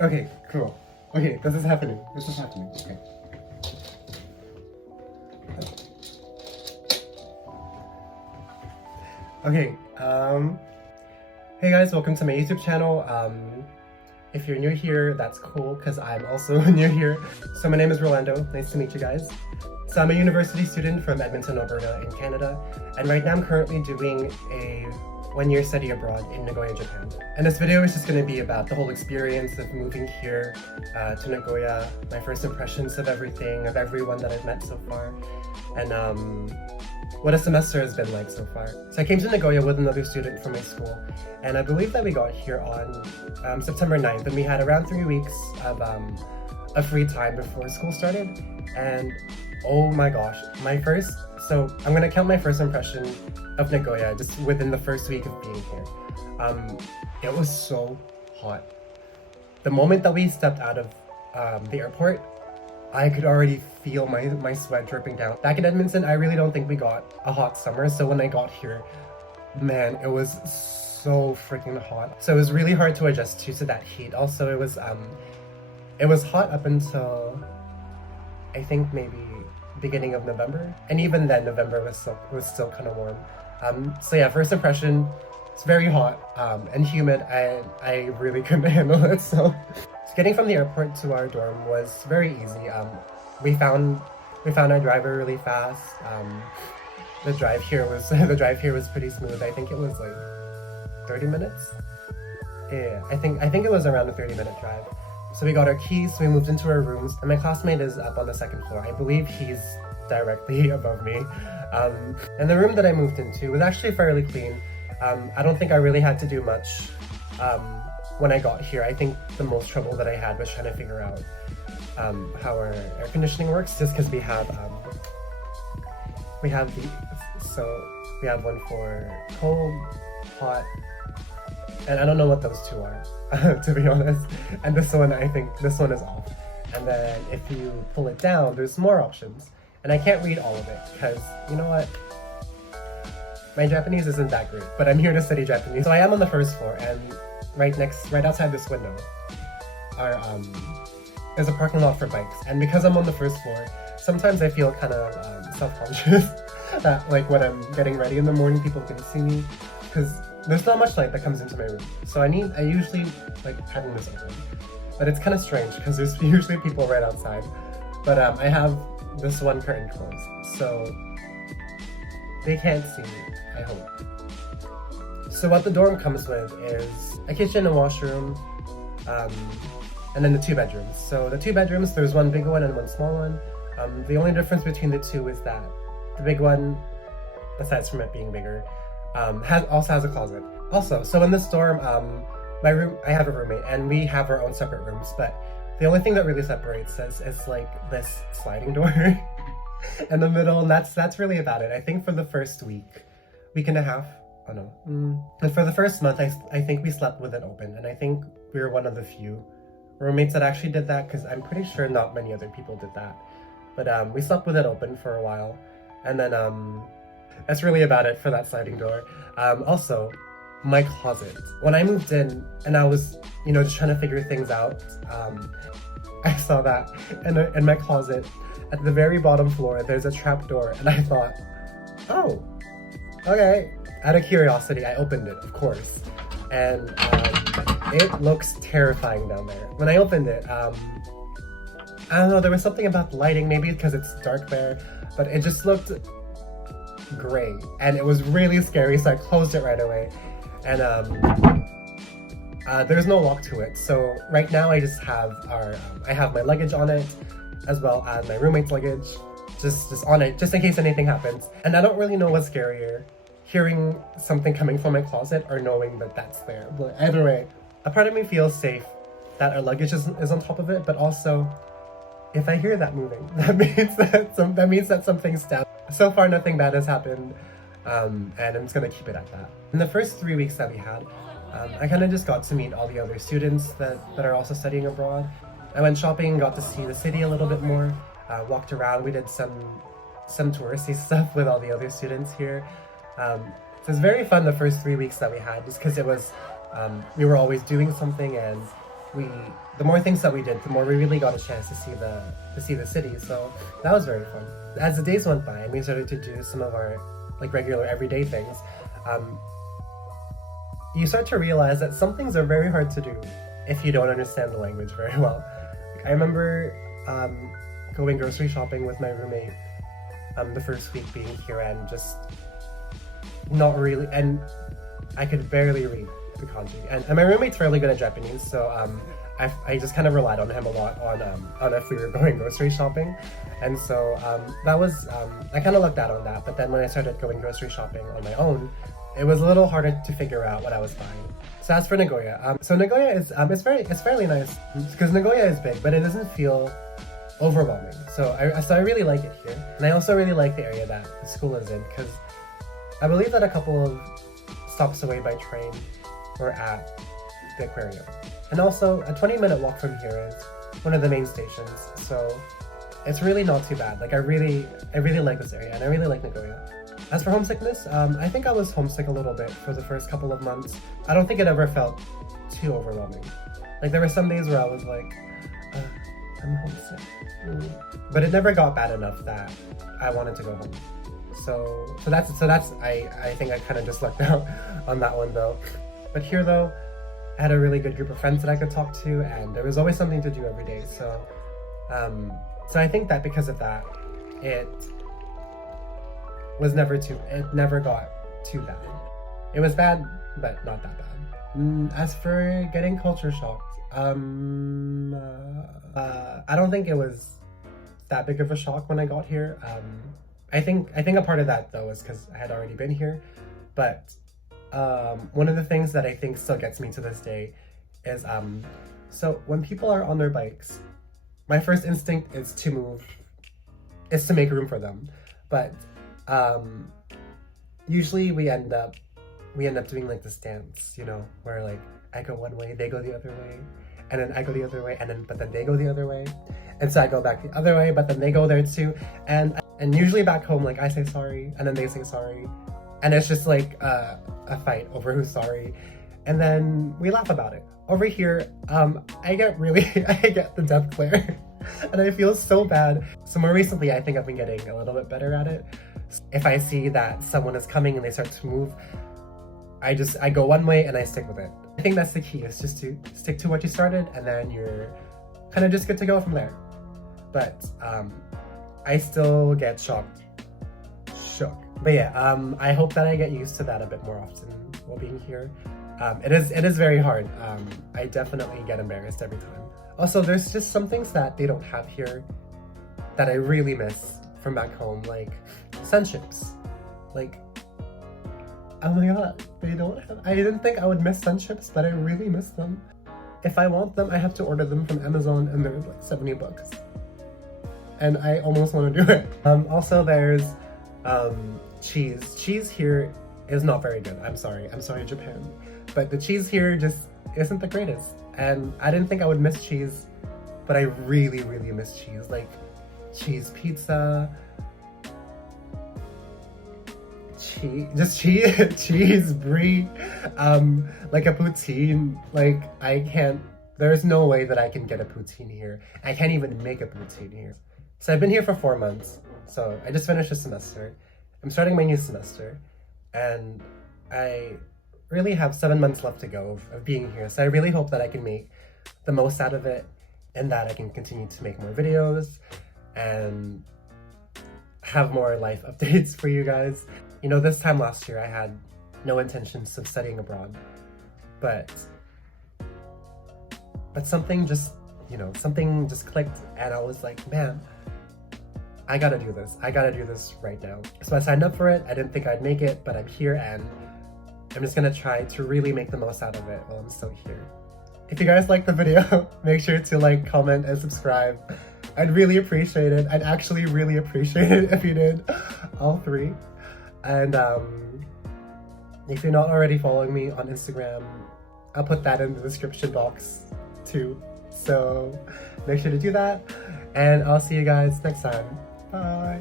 Okay, cool. Okay, this is happening. This is happening. Okay. Okay, hey guys, welcome to my YouTube channel. If you're new here, that's cool, because I'm also new here. So my name is Rolando, nice to meet you guys. So I'm a university student from Edmonton, Alberta in Canada, and right now I'm currently doing a one-year study abroad in Nagoya, Japan. And this video is just going to be about the whole experience of moving here to Nagoya, my first impressions of everything, of everyone that I've met so far, and what a semester has been like so far. So I came to Nagoya with another student from my school, and I believe that we got here on September 9th, and we had around 3 weeks of a free time before school started, and oh my gosh, so I'm gonna count my first impression of Nagoya just within the first week of being here. It was so hot. The moment that we stepped out of the airport, I could already feel my sweat dripping down. Back in Edmonton, I really don't think we got a hot summer, so when I got here, man, it was so freaking hot. So it was really hard to adjust to that heat. Also, it was hot up until I think maybe beginning of November, and even then November was still kind of warm. So yeah, first impression, it's very hot and humid. I really couldn't handle it. So getting from the airport to our dorm was very easy. We found our driver really fast. The drive here was pretty smooth. I think it was like 30 minutes. Yeah, I think it was around a 30-minute drive. So we got our keys, we moved into our rooms, and my classmate is up on the second floor. I believe he's directly above me. And the room that I moved into was actually fairly clean. I don't think I really had to do much when I got here. I think the most trouble that I had was trying to figure out how our air conditioning works, just because we have one for cold, hot, and I don't know what those two are, to be honest. And this one, I think this one is off. And then if you pull it down, there's more options. And I can't read all of it, because, you know what? My Japanese isn't that great, but I'm here to study Japanese. So I am on the first floor, and right outside this window there's a parking lot for bikes. And because I'm on the first floor, sometimes I feel kind of self-conscious that, like, when I'm getting ready in the morning, people can see me, because there's not much light that comes into my room. So I usually like having this open, but it's kind of strange because there's usually people right outside. But I have this one curtain closed, so they can't see me, I hope. So what the dorm comes with is a kitchen and washroom, and then the 2 bedrooms. So the 2 bedrooms, there's one big one and one small one. The only difference between the two is that the big one, aside from it being bigger, also has a closet. Also, so in this dorm, I have a roommate, and we have our own separate rooms, but the only thing that really separates us is like this sliding door in the middle, and that's really about it. I think for the first week and a half, but for the first month, I think we slept with it open, and I think we were one of the few roommates that actually did that, because I'm pretty sure not many other people did that. But we slept with it open for a while, and then that's really about it for that sliding door. Also, my closet. When I moved in and I was, just trying to figure things out, I saw that in my closet at the very bottom floor, there's a trap door, and I thought, oh, okay. Out of curiosity, I opened it, of course, and it looks terrifying down there. When I opened it, I don't know, there was something about the lighting, maybe because it's dark there, but it just looked gray, and it was really scary, so I closed it right away. And there's no lock to it, so right now I just have I have my luggage on it, as well as my roommate's luggage, just on it, just in case anything happens. And I don't really know what's scarier, hearing something coming from my closet or knowing that that's there. But either way, a part of me feels safe that our luggage is on top of it, but also, if I hear that moving, that means that something's down. So far, nothing bad has happened, and I'm just gonna keep it at that. In the first 3 weeks that we had, I kind of just got to meet all the other students that are also studying abroad. I went shopping, got to see the city a little bit more, walked around. We did some touristy stuff with all the other students here. So it was very fun the first 3 weeks that we had, just because it was we were always doing something, and the more things that we did, the more we really got a chance to see the city. So that was very fun. As the days went by and we started to do some of our like regular everyday things, you start to realize that some things are very hard to do if you don't understand the language very well. I remember going grocery shopping with my roommate the first week being here, and just not really, and I could barely read the kanji. And my roommate's fairly good at Japanese, so I just kind of relied on him a lot on if we were going grocery shopping. And so that was, I kind of lucked out on that. But then when I started going grocery shopping on my own, it was a little harder to figure out what I was buying. So as for Nagoya, so Nagoya is it's fairly nice because Nagoya is big, but it doesn't feel overwhelming. So I really like it here, and I also really like the area that the school is in, because I believe that a couple of stops away by train we're at the aquarium, and also a 20-minute walk from here is one of the main stations. So it's really not too bad. Like I really like this area, and I really like Nagoya. As for homesickness, I think I was homesick a little bit for the first couple of months. I don't think it ever felt too overwhelming. Like there were some days where I was like, I'm homesick. But it never got bad enough that I wanted to go home. So that's I think I kind of just lucked out on that one though. But here though, I had a really good group of friends that I could talk to, and there was always something to do every day. So I think that because of that, it never got too bad. It was bad, but not that bad. As for getting culture shocked, I don't think it was that big of a shock when I got here. I think a part of that though is because I had already been here, but one of the things that I think still gets me to this day is so when people are on their bikes, my first instinct is to make room for them, but usually we end up doing like this dance, you know, where like I go one way, they go the other way, and then I go the other way, but then they go the other way, and so I go back the other way, but then they go there too, and usually back home, like I say sorry, and then they say sorry, and it's just like a fight over who's sorry, and then we laugh about it. Over here, I get the death glare, and I feel so bad. So more recently, I think I've been getting a little bit better at it. If I see that someone is coming and they start to move, I go one way and I stick with it. I think that's the key, is just to stick to what you started, and then you're kind of just good to go from there. But I still get shook. But yeah, I hope that I get used to that a bit more often while being here. It is very hard. I definitely get embarrassed every time. Also, there's just some things that they don't have here that I really miss from back home, like sunships. Like, oh my god, they don't have, I didn't think I would miss sunships, but I really miss them. If I want them, I have to order them from Amazon, and they're like $70. And I almost want to do it. Also, there's cheese. Cheese here is not very good. I'm sorry, Japan. But the cheese here just isn't the greatest. And I didn't think I would miss cheese, but I really miss cheese. Like cheese pizza, cheese brie, like a poutine. Like there's no way that I can get a poutine here. I can't even make a poutine here. So I've been here for 4 months. So I just finished a semester. I'm starting my new semester, and I really have 7 months left to go of being here. So I really hope that I can make the most out of it, and that I can continue to make more videos and have more life updates for you guys. You know, this time last year I had no intentions of studying abroad, but something just clicked, and I was like, man, I gotta do this. I gotta do this right now. So I signed up for it. I didn't think I'd make it, but I'm here, and I'm just gonna try to really make the most out of it while I'm still here. If you guys liked the video, make sure to like, comment, and subscribe. I'd really appreciate it. I'd actually really appreciate it if you did all 3. And if you're not already following me on Instagram, I'll put that in the description box too. So make sure to do that, and I'll see you guys next time. Bye.